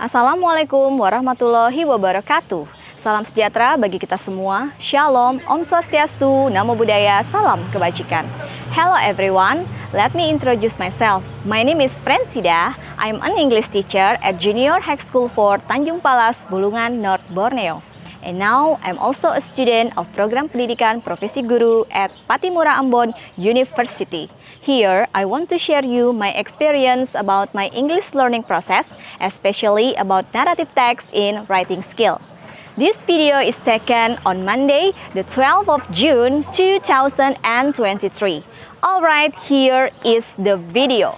Assalamualaikum warahmatullahi wabarakatuh. Salam sejahtera bagi kita semua. Shalom, Om Swastiastu, Namo Buddhaya, Salam Kebajikan. Hello everyone, let me introduce myself. My name is Francida. I'm an English teacher at Junior High School for Tanjung Palas, Bulungan, North Borneo. And now I'm also a student of Program Pendidikan Profesi Guru at Pattimura Ambon University. Here, I want to share you my experience about my English learning process, especially about narrative text in writing skill. This video is taken on Monday, the 12th of June, 2023. Alright, here is the video.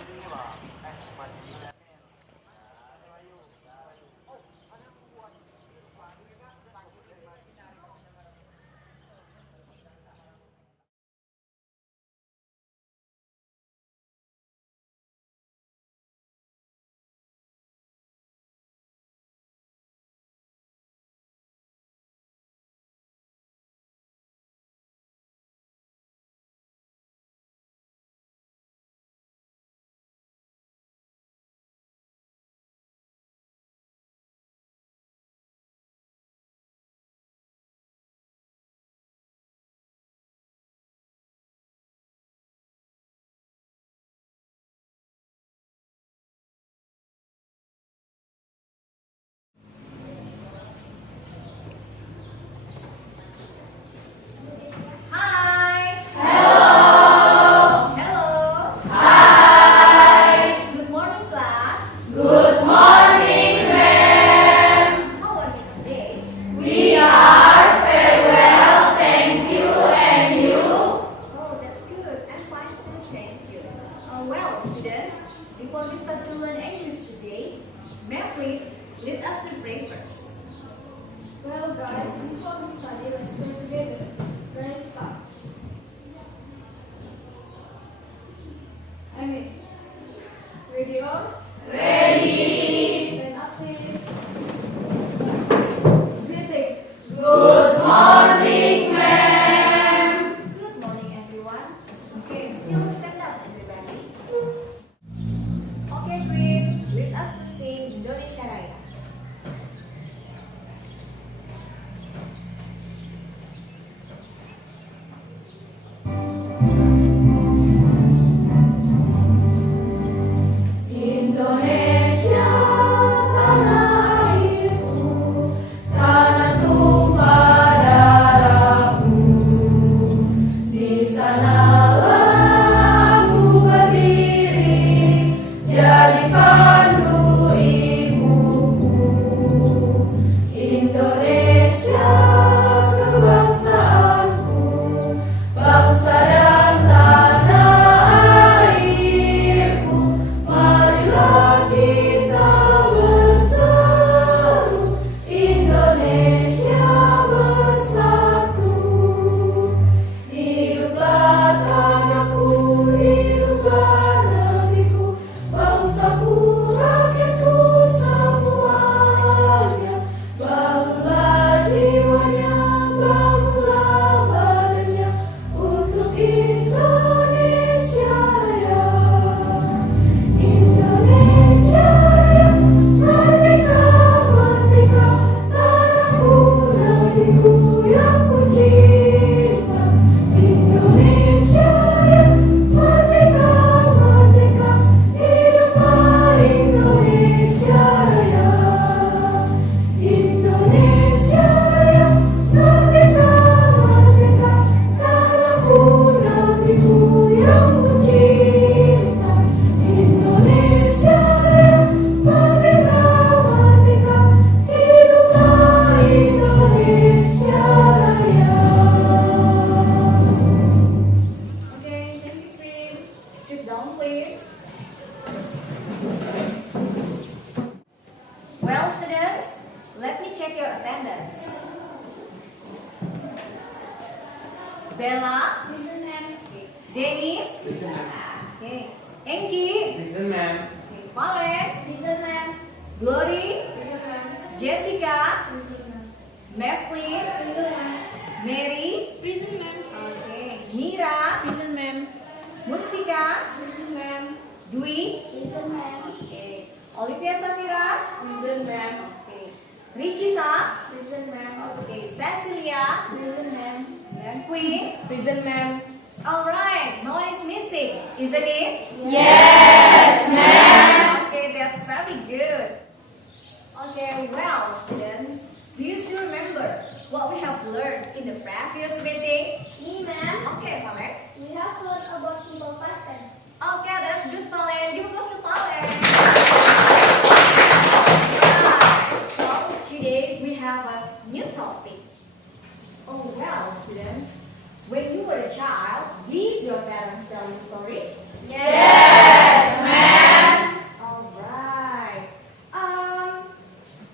Bella, Dennis, Enki, Valen, Glory, Jessica, Madeline, Mary, Mira, Mustika, Dwi, Olivia Safira? Present, ma'am. Okay. Richisa? Present, ma'am. Okay. Cecilia? Present, ma'am. And Queen? Present, ma'am. Alright, no one is missing, isn't it? Yes, ma'am. Okay, that's very good. Okay, well, students, do you still remember what we have learned in the previous meeting? Me, ma'am. Okay, Palen. We have learned about simple past tense. Okay, that's good, Palen. Give applause to Palen. Right. So today we have a new topic. Oh well, students, when you were a child, did your parents tell you stories? Yes, ma'am. Alright.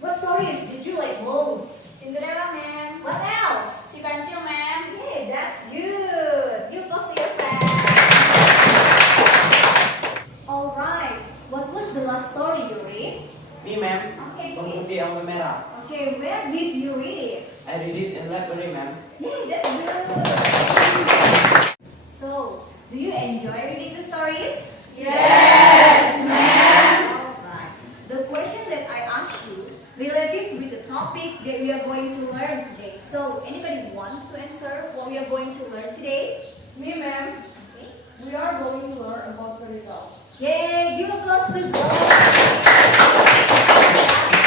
What stories did you like most? Cinderella, ma'am. What else? Si Kancil, ma'am. Yeah, that's good. Give applause to your friends. Alright. What was the last story you read? Me, ma'am. Okay. Putih yang merah. Okay, where did you read it? I read it in library, ma'am. Yeah, that's good. So, do you enjoy reading the stories? Yes, ma'am. Alright. The question that I asked you related with the topic that we are going to learn today. So, anybody wants to answer what we are going to learn today? Me, ma'am. Okay. We are going to learn about fairy tales. Yay! Give applause to Glory.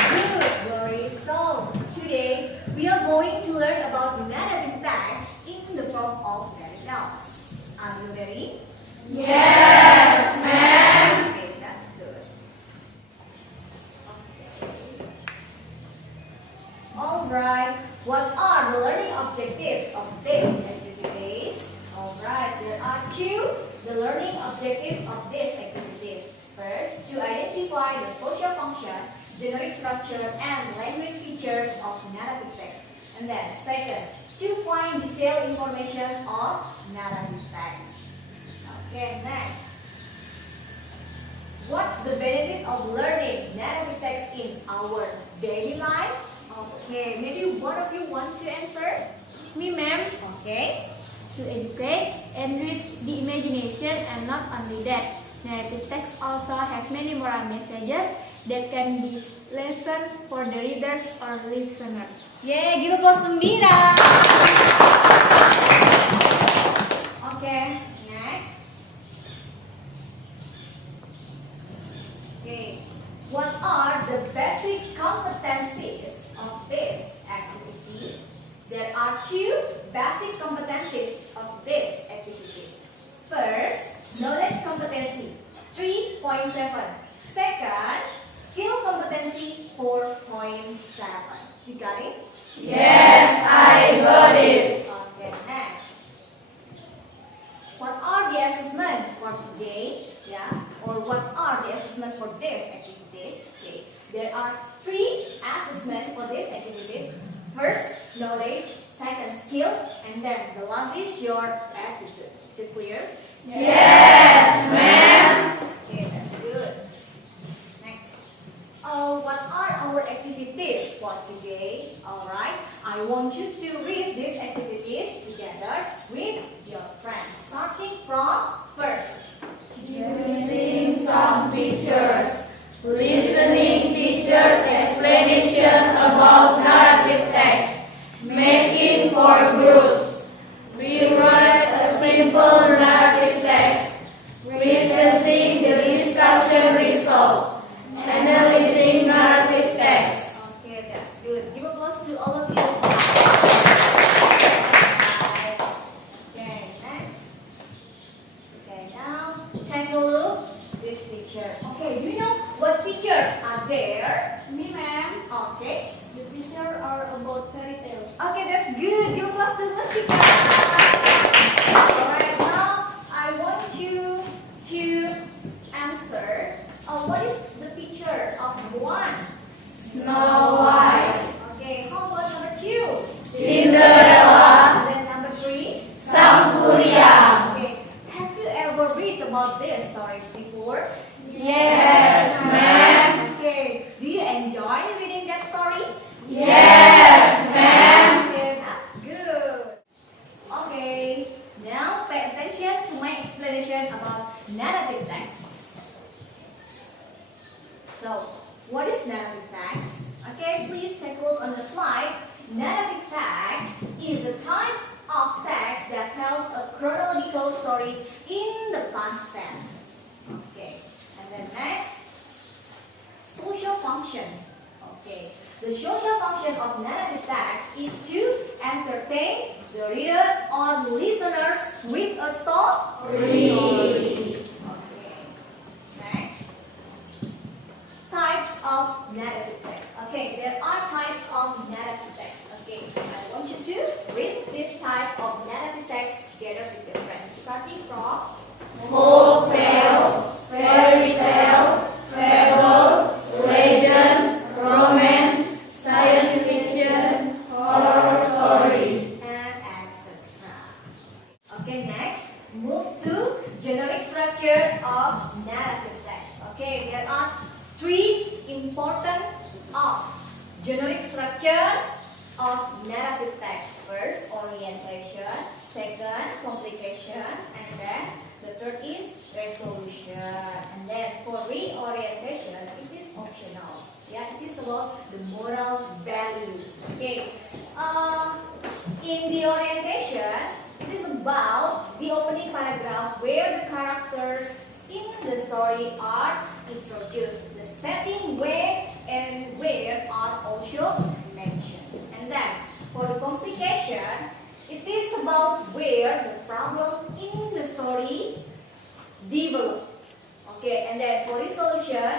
Good, Glory. So, today we are going to learn about narrative text in the form of fairy tales. Are you ready? Yes, ma'am. Okay, that's good. Okay. Alright, what are the learning objectives of this activities? Alright, there are two the learning objectives of these activities. First, to identify the social function, generic structure, and language features of narrative text. And then second, to find detailed information of narrative text. Okay, next. What's the benefit of learning narrative text in our daily life? Okay, maybe one of you want to answer? Me, ma'am. Okay. To educate, enrich the imagination, and not only that, narrative text also has many moral messages that can be lessons for the readers or listeners. Yay, give applause to Mira. Okay, next. Okay, what are the basic competencies of this activity? There are two basic competencies of this activities. First, knowledge competency 3.7. Second, skill competency 4.7. You got it? Yes, I got it. Okay, next. What are the assessment for today? Yeah, or what are the assessment for this activities? Okay, there are three assessment for this activities. First, knowledge. Second, skill. And then the last is your attitude. Is it clear? Yes, ma'am. Okay, that's good. Next. What are our activities for today? Alright, I want you to read these activities together with your friends. Starting from first. Using some pictures. Listening teacher's explanation about narrative text. Making for groups. Rewrite a simple narrative text. Presenting the discussion result. Analyzing narrative text. Okay, that's good. Give applause to all of you. Okay, next. Okay, now take a look at this picture. Okay, do you know what pictures are there? Me, ma'am. Okay. The pictures are about fairy tales. Okay, that's good. Give applause to Mustika. Alright, now I want you to answer. What is the picture of one? Snow White. Okay, how about number two? Cinderella. And then number three? Sangkuriang. Okay, have you ever read about these stories before? Yes, ma'am. Okay, do you enjoy reading that story? Yes, ma'am. Okay, that's good. Okay, now pay attention to my explanation about narrative text. So, what is narrative text? Okay, please take a look on the slide. Narrative text is a type of text that tells a chronological story in the past tense. Okay, and then next, social function. Okay, the social function of narrative text is to entertain the reader or listeners with a story. Okay, next, types of narrative text. Okay, there are types of narrative text. Okay, I want you to read this type of narrative text together with your friends. Starting from Folk tale, fairy tale, fable, legend, romance, science fiction, horror story. and etc. Okay, next, move to generic structure of narrative text. Okay, there are three important generic structure of narrative text. First, orientation. Second, complication. And then the third is resolution. And then for reorientation, it is optional. Yeah, it is about the moral value. Okay. In the orientation, it is about the opening paragraph where the characters in the story are introduced. The setting where and where are also mentioned. And then for the complication, it is about where the problem in the story develop. Okay, and then for resolution,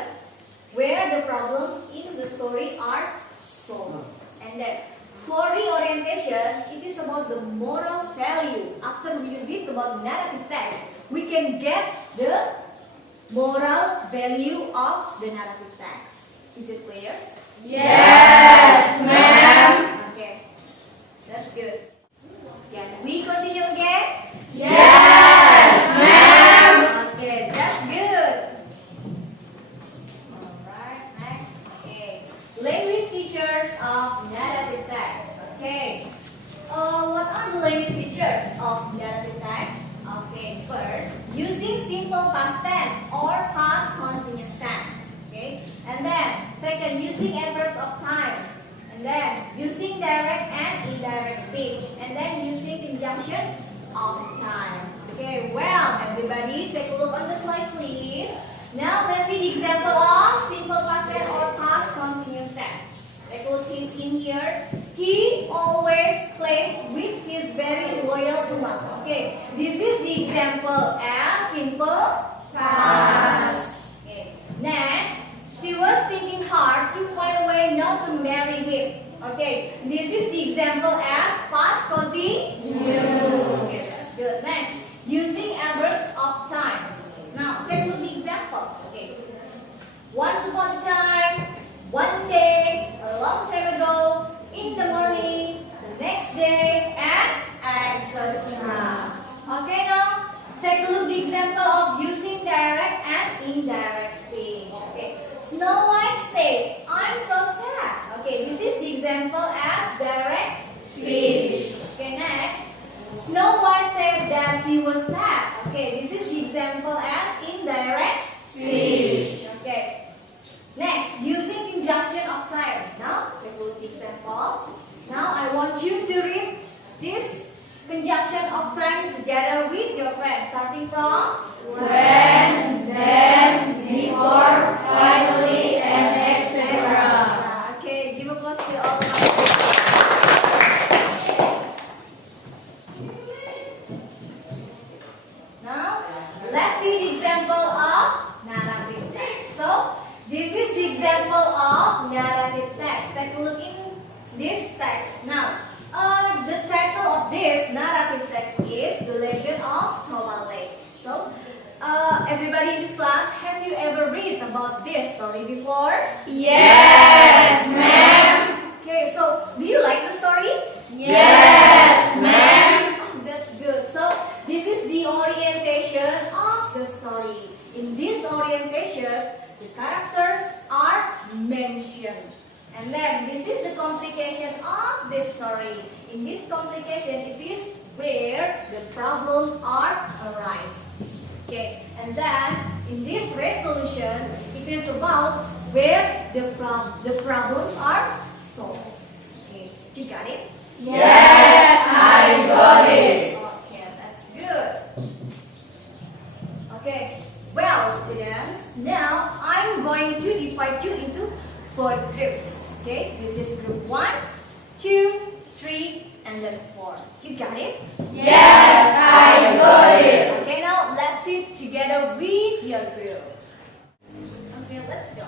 where the problems in the story are solved. And then for reorientation, it is about the moral value. After we read about narrative text, we can get the moral value of the narrative text. Is it clear? Yes, ma'am. Okay, that's good. Can we continue again? Yes, ma'am. Okay, that's good. Alright, next. Okay, language features of narrative text. Okay, what are the language features of narrative text? Okay, first, using simple past tense or past continuous tense. Okay, and then second, using adverbs of time. And then using direct and indirect speech. And then using conjunction of time. Okay, well, everybody, take a look on the slide, please. Now, let's see the example of simple past tense or past continuous tense. Take a look in here. He always played with his very loyal woman. Okay, this is the example as simple past. Okay, next. She was thinking hard to find a way not to marry him. Okay, this is the example as past continuous. Okay, that's good. Next, using adverbs of time. Now, take a look at the example. Okay, once upon a time, one day, a long time ago, in the morning, the next day, and etc. Okay, now take a look at the example of using direct and indirect speech. Okay. Snow White said, I'm so sad. Okay, this is the example as direct speech. Okay, next. Snow White said that she was sad. Okay, this is the example as indirect speech. Okay. Next, using conjunction of time. Now, take a look at the example. Now, I want you to read this conjunction of time together with your friends, starting from When, then, before, finally, and etc. Okay, give applause to all of us. Now, let's see the example of narrative text. So, this is the example of narrative text. Take a look in this text. Now, the title of this narrative text is The Legend of Lake. So, everybody in this class, have you ever read about this story before? Yes, ma'am. Okay, so do you like the story? Yes, ma'am. Oh, that's good. So, this is the orientation of the story. In this orientation, the characters are mentioned. And then, this is the complication of this story. In this complication, it is where the problem are arise. Okay, and then in this resolution, it is about where the problems are solved. Okay, you got it? Yes, I got it. Okay, that's good. Okay, well students, now I'm going to divide you into 4 groups. Okay, this is group 1, 2, 3, and then 4. You got it? Yes, I got it. Okay, now let's sit together with your group. Okay, let's go.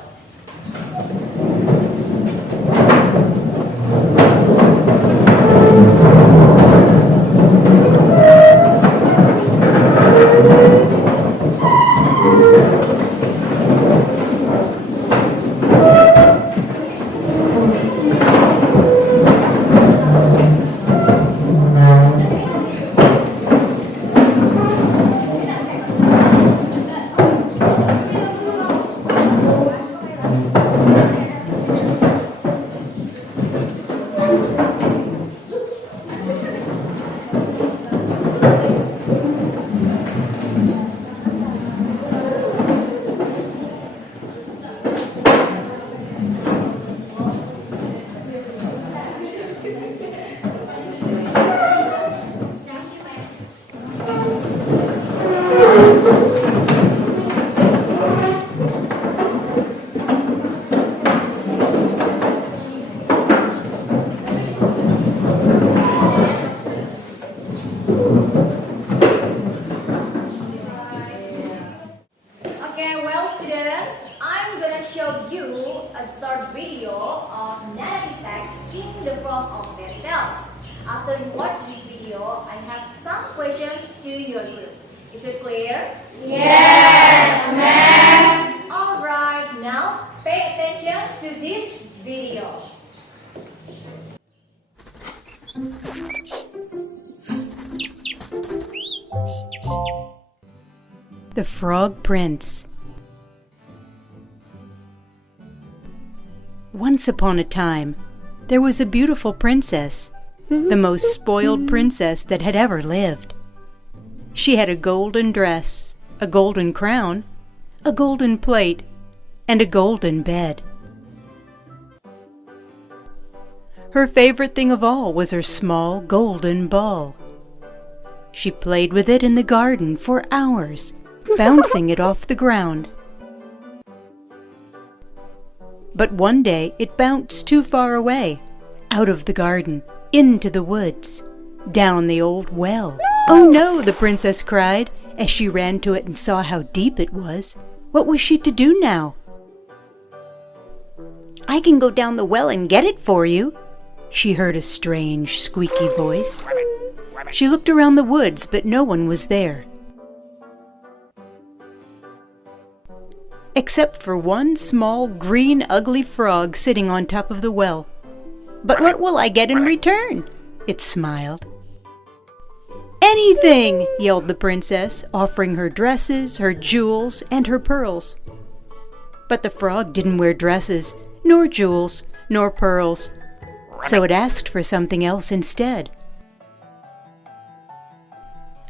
Okay, well students, I'm gonna show you a short video of narrative text in the form of fairy tales. After you watch this video, I have some questions to your group. Is it clear? Yes, ma'am. Alright, now pay attention to this video. The Frog Prince. Once upon a time, there was a beautiful princess, the most spoiled princess that had ever lived. She had a golden dress, a golden crown, a golden plate, and a golden bed. Her favorite thing of all was her small golden ball. She played with it in the garden for hours, bouncing it off the ground. But one day it bounced too far away, out of the garden, into the woods, down the old well. "Oh no!" the princess cried, as she ran to it and saw how deep it was. What was she to do now? "I can go down the well and get it for you," she heard a strange, squeaky voice. She looked around the woods, but no one was there, except for one small, green, ugly frog sitting on top of the well. "But what will I get in return?" it smiled. "Anything!" yelled the princess, offering her dresses, her jewels, and her pearls. But the frog didn't wear dresses, nor jewels, nor pearls, so it asked for something else instead.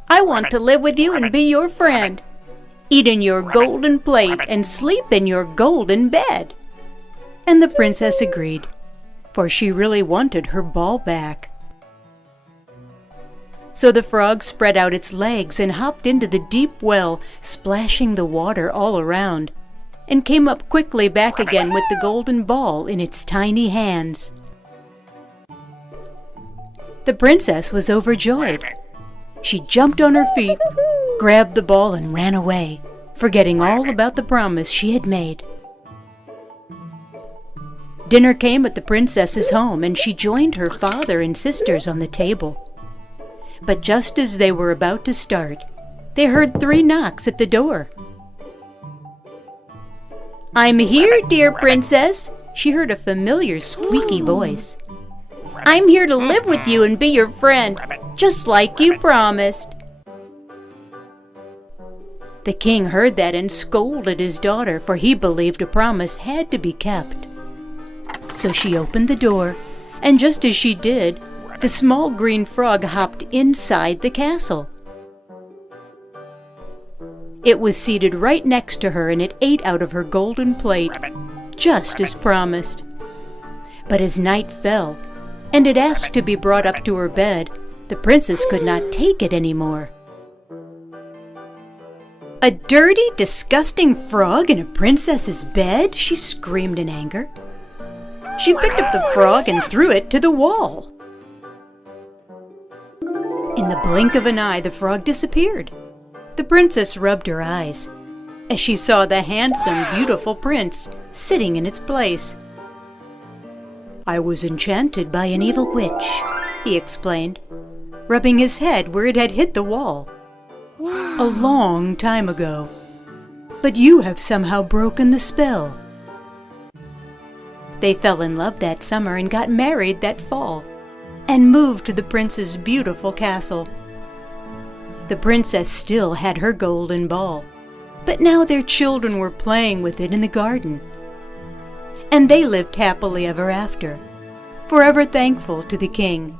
"I want to live with you and be your friend, eat in your golden plate, and sleep in your golden bed." And the princess agreed, for she really wanted her ball back. So the frog spread out its legs and hopped into the deep well, splashing the water all around, and came up quickly back again with the golden ball in its tiny hands. The princess was overjoyed. She jumped on her feet, grabbed the ball, and ran away, forgetting all about the promise she had made. Dinner came at the princess's home, and she joined her father and sisters on the table. But just as they were about to start, they heard 3 knocks at the door. "I'm here, dear princess," she heard a familiar squeaky voice. "I'm here to live with you and be your friend, just like you promised." The king heard that and scolded his daughter, for he believed a promise had to be kept. So she opened the door, and just as she did, the small green frog hopped inside the castle. It was seated right next to her, and it ate out of her golden plate, just as promised. But as night fell, and it asked to be brought up to her bed, the princess could not take it anymore. "A dirty, disgusting frog in a princess's bed?" she screamed in anger. She picked up the frog and threw it to the wall. In the blink of an eye, the frog disappeared. The princess rubbed her eyes as she saw the handsome, beautiful prince sitting in its place. "I was enchanted by an evil witch," he explained, rubbing his head where it had hit the wall. "A long time ago. But you have somehow broken the spell." They fell in love that summer and got married that fall, and moved to the prince's beautiful castle. The princess still had her golden ball, but now their children were playing with it in the garden. And they lived happily ever after, forever thankful to the king.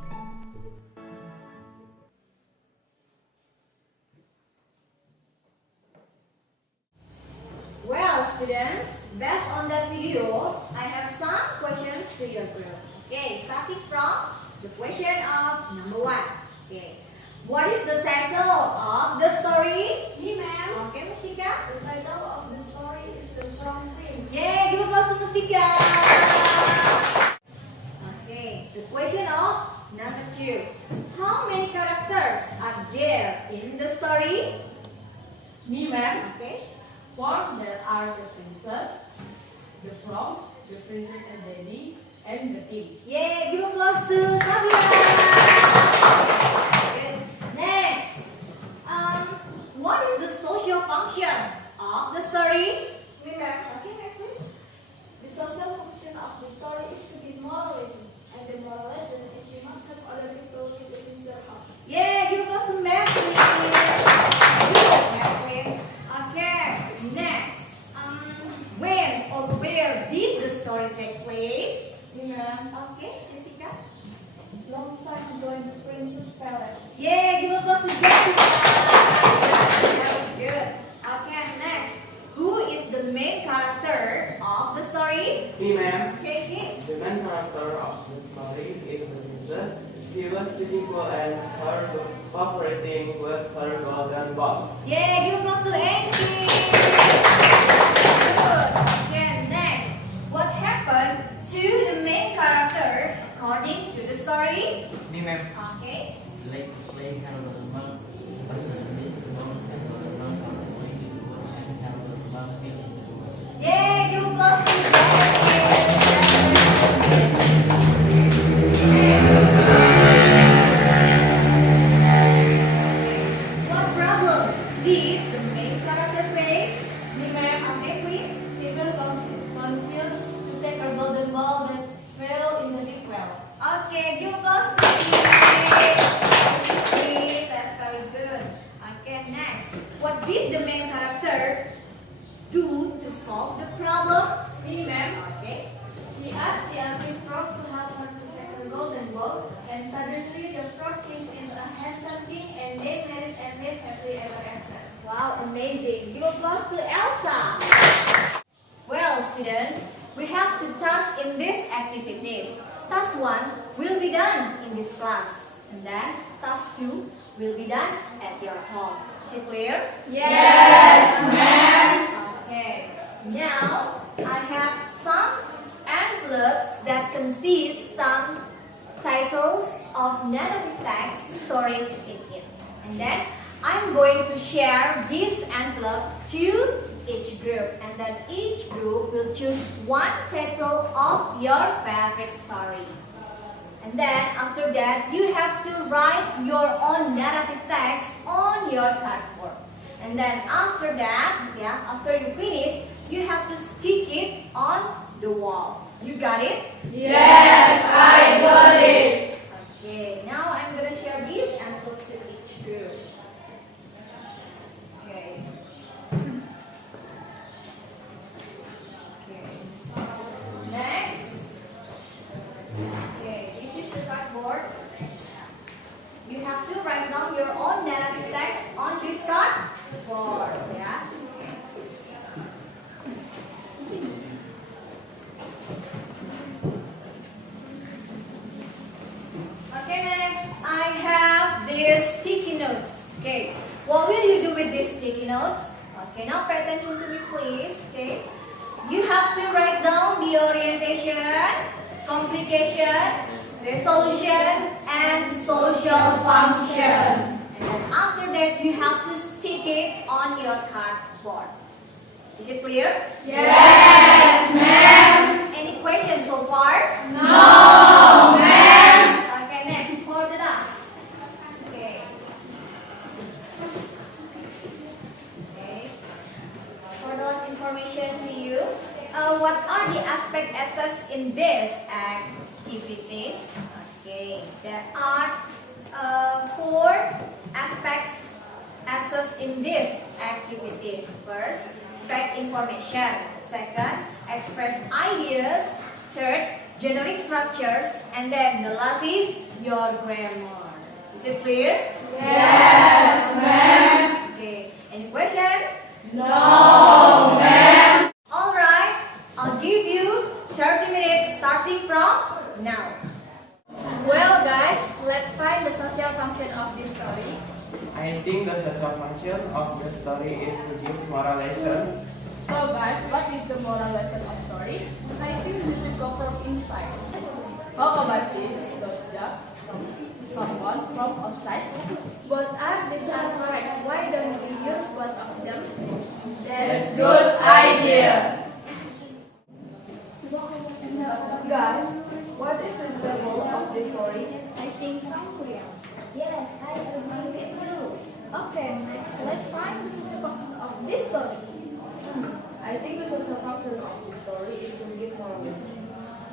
Well, students, based on that video, I have some questions to your group. Okay, starting from the question of number 1. Okay, what is the title of the story? Me, ma'am. Okay, Mustika. The title of the story is The Crown Prince. Yay, give applause to Mustika. Okay, the question of number 2. How many characters are there in the story? Me, ma'am. Okay. For there are the princess, the frog, the princess and daddy, and the king. Yay, give applause to Sabia. Okay, next. What is the social function of the story? Me, ma'am. Okay, next please. The social function of the story is to give moralism, and the moral lesson is you must help other people with a sincere heart. Yay, give applause to Mary. Good, Mary. Okay, next. When or where did the story take place? Me, ma'am. Okay, Jessica. Long time ago in the prince's palace. Yay, give applause to Jessica. Very good. Okay, next. Who is the main character of the story? Me, ma'am. Okay, Kit. The main character of the story is the princess. She was beautiful and her favorite thing was her golden ball. Yay, give applause to Angie. Good. Okay, next. What happened to the main character according to the story? Me, ma'am. Okay. Like play Hello Lembang, bahasa Inggris, semua Hello Lembang, kalau main dibuat Hello Lembang, film dibuat. Yay, give applause to What problem did the main character face? Me, ma'am. Okay, Queen. She felt confused to take her golden ball that fell in the deep well. Okay, give applause to Queen. That's very good. Okay, next. What did the main character do to solve the problem? Me, ma'am. Okay. She asked the ugly frog to help her to take her golden ball, and suddenly the frog changed into a handsome king, and they married and lived happily ever after. Wow, amazing. Give applause to Elsa. Well, students, we have two tasks in these activities. Task 1 will be done in this class, and then task 2 will be done at your home. Is it clear? Yes, ma'am. Okay. Now, I have some envelopes that consist some titles of narrative text stories in it. And then I'm going to share this envelope to each group, and then each group will choose one title of your favorite story. And then after that, you have to write your own narrative text on your cardboard. And then after that, after you finish, you have to stick it on the wall. You got it? Yes, I got it. Okay, now I'm gonna share this envelope to each group. Okay. Next. Okay, this is the cardboard. You have to write down your own narrative text on this cardboard. Yeah. Okay. notes? Okay, now pay attention to me please. Okay, you have to write down the orientation, complication, resolution, and social function. And then after that, you have to stick it on your cardboard. Is it clear? Yes, ma'am. Any questions so far? No, ma'am. Okay, next for the dust. Okay. Okay. For those information to you, what are the aspects assessed in this activities? Okay, there are 4 aspects assessed in this activities. First, track information. Second, express ideas. Third, generic structures. And then the last is your grammar. Is it clear? Yes, ma'am. Okay. Any question? No, ma'am. Alright, I'll give you 30 minutes starting from now. Well, guys, let's find the social function of this story. I think the social function of the story is to give moral lesson. So guys, what is the moral lesson of story? I think you should go from inside. How about this? Those jobs from someone from outside? Both are disalike. Why don't you use both of them? That's good idea. Guys, what is the level of this story? I think so clear. Yes, I agree with you. Okay, next let's find the social function of this story. I think the social function of this story is to give moral lesson.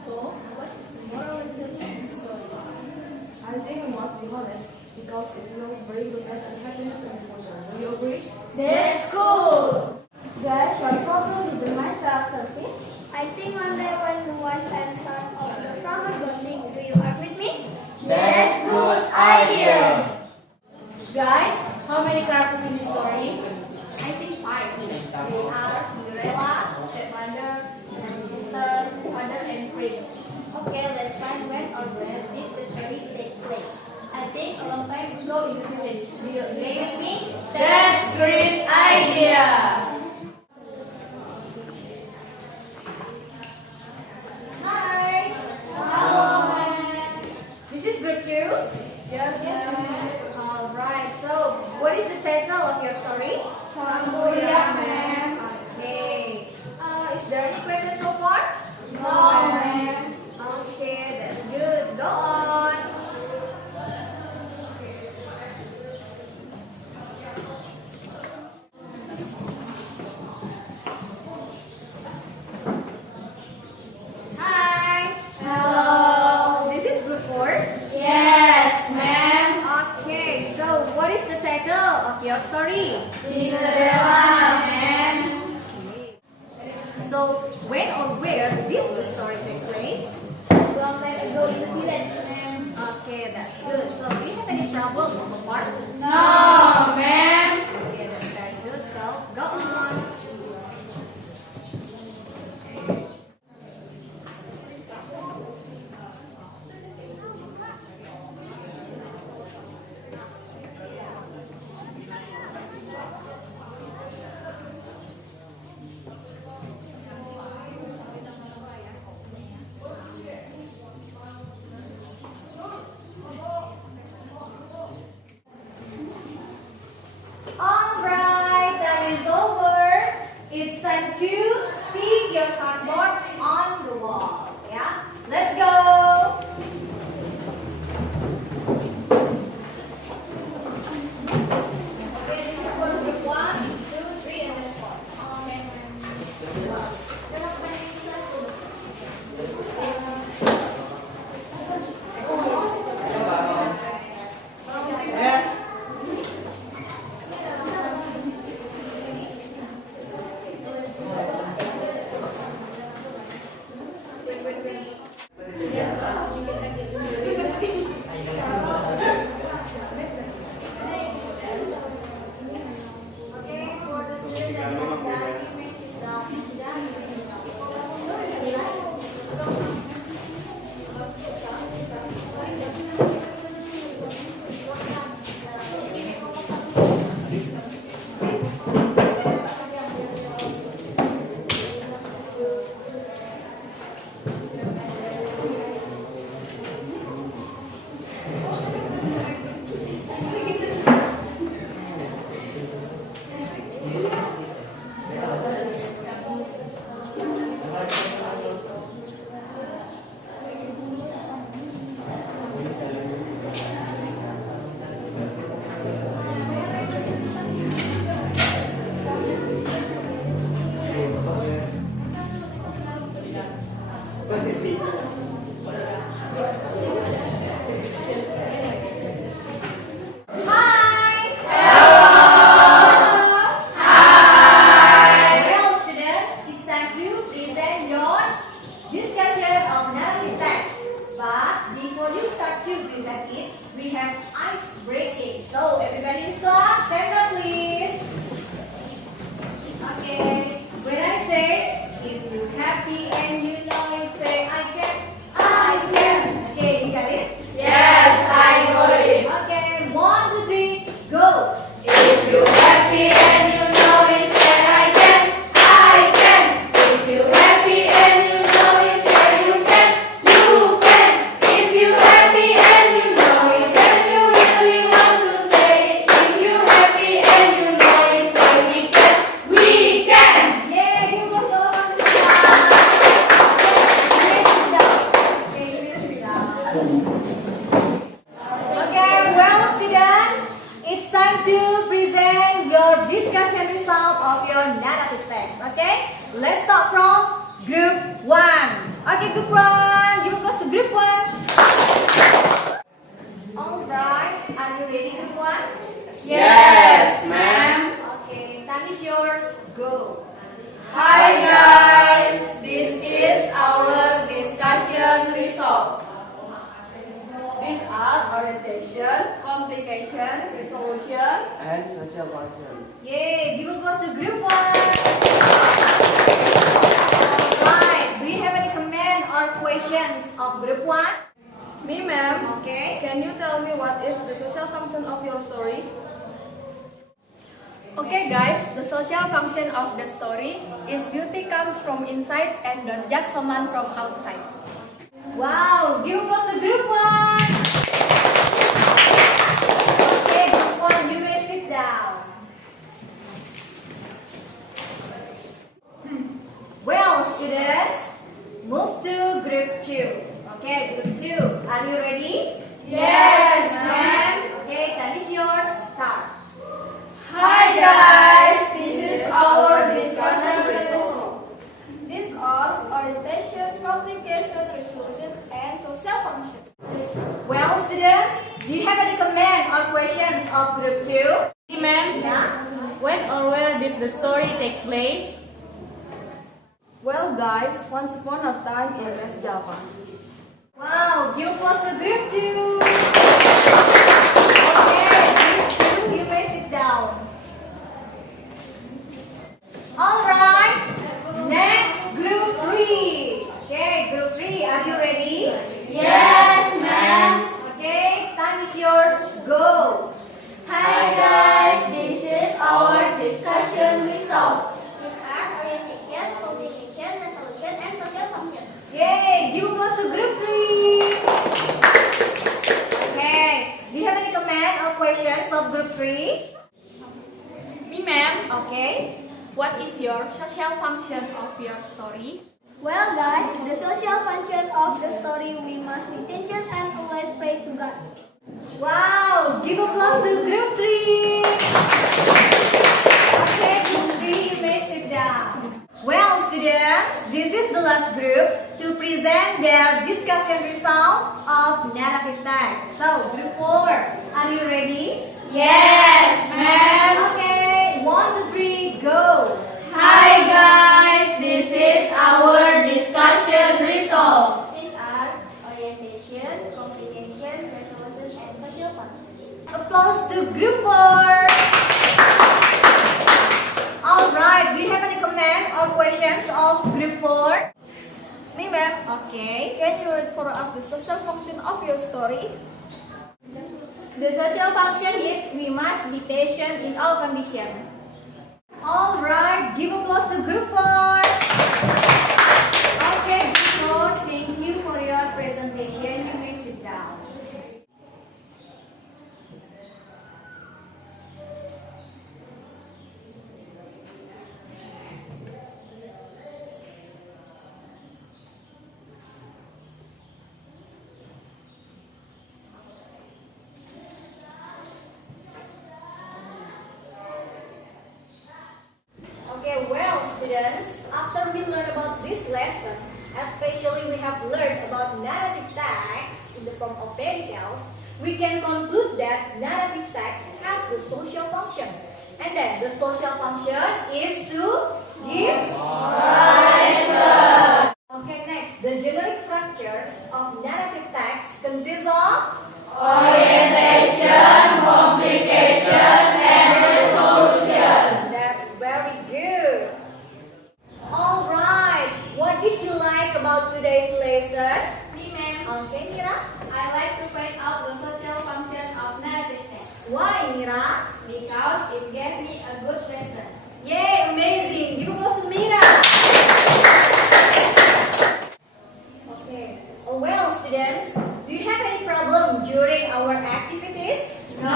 So, what is the moral lesson of this story? I think we must be honest because it will bring goodness and happiness in the future. Do you agree? That's cool! Guys, what problem did the main character face? I think one day when once and start of the summer building, do you agree with me? That's good idea! Guys, how many characters in this story? I think 5. They are Cinderella, stepmother, and sister, father, and prince. Okay, let's find when or where did the story take place. I think a long time ago in the village. Do you agree with me? That's great idea! Hi. Hello, This is group 2? Yes, Alright, so what is the title of your story? Sambuya, ma'am. Okay. Is there any question so far? No, ma'am. Okay, that's good. Go on. Hi. Hello. This is group 4? Yes, ma'am. Okay, so what is the title of your story? Cinderella, ma'am. So, when or where did the story take place? Long time ago in the village, ma'am. Okay, that's good. So, do you have any problems so far? No, ma'am. Okay, that's very good. So, go on. Alright, time is over. It's time to stick your cardboard on the wall. Yeah? Let's go! Okay, this is for group 1, 2, 3, and then 4. Okay. let's start from group 1. Okay, group 1, give applause to group 1. Alright, are you ready, group 1? Yes, ma'am. Okay, time is yours, go. Hi guys, this is our discussion result. These are orientation, complication, resolution, and social function. Yay, give applause to group 1. Alright, do you have any comment or questions of group 1? Me, ma'am. Okay. Can you tell me what is the social function of your story? Okay guys, the social function of the story is beauty comes from inside and don't judge someone from outside. Wow, give applause to group 1. Okay, group 1, you may sit down. Well, students, move to group 2. Okay, group 2, are you ready? Yes, ma'am. Okay, time is yours, start. Hi guys, this is our discussion result. These are orientation, complication, resolution, and social function. Well, students, do you have any comment or questions of group 2? Ma'am, Yeah? when or where did the story take place? Well guys, once upon a time in West Java. Wow, give applause to group 2. Okay, group 2, you may sit down. Alright, next group 3. Okay, group 3, are you ready? Yes, ma'am. Okay, time is yours, go. Hi guys, this is our discussion result. These are orientation, complication, resolution, and social function. Yay, give applause to group 3. Okay, do you have any comment or questions of group 3? Me, ma'am. Okay. What is your social function of your story? Well guys, the social function of the story, we must be attention and always pray to God. Wow, give applause to group 3. Okay, group 3, you may sit down. Well, students, this is the last group to present their discussion result of narrative text. So, group 4, are you ready? Yes, ma'am. Okay, 1, 2, 3, go. Hi guys, this is our discussion result. These are orientation, complication, resolution, and social function. Applause to group 4. Alright, do you have any comment or questions of group 4? Me, ma'am. Okay. Can you read for us the social function of your story? The social function is we must be patient in all conditions. Alright, give applause to group 4. Okay, group 4, thank you for your presentation. You may sit down. Okay, well, students, after we learn about this lesson, especially we have learned about narrative text in the form of fairy tales, we can conclude that narrative text has the social function. And then the social function is to give. Okay, next, the generic structures of narrative text consist of Orientation, complication, and resolution. That's very good. Alright, what did you like about today's lesson? Me, ma'am. Okay, Mira? I like to find out the social function of narrative text Why, Mira? because it gave me a good lesson. Yay, amazing! Give applause to Mira! Okay. Oh, well, students, do you have any problem during our activities? No,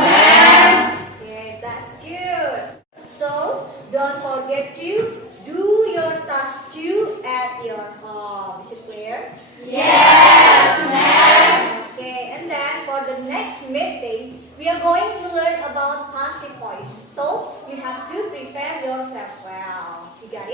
ma'am. Okay, that's good. So, don't forget to do your task too at your home. Is it clear? Yes, ma'am. Okay, and then for the next meeting, we are going to learn about passive voice. So, you have to prepare yourself well. You got it?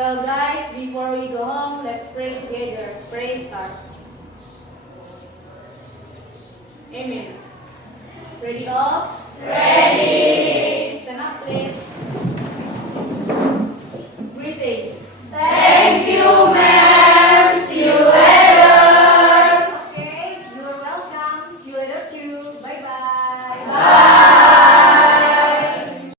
Well guys, before we go home, let's pray together. Pray start. Amen. Ready all? Pray.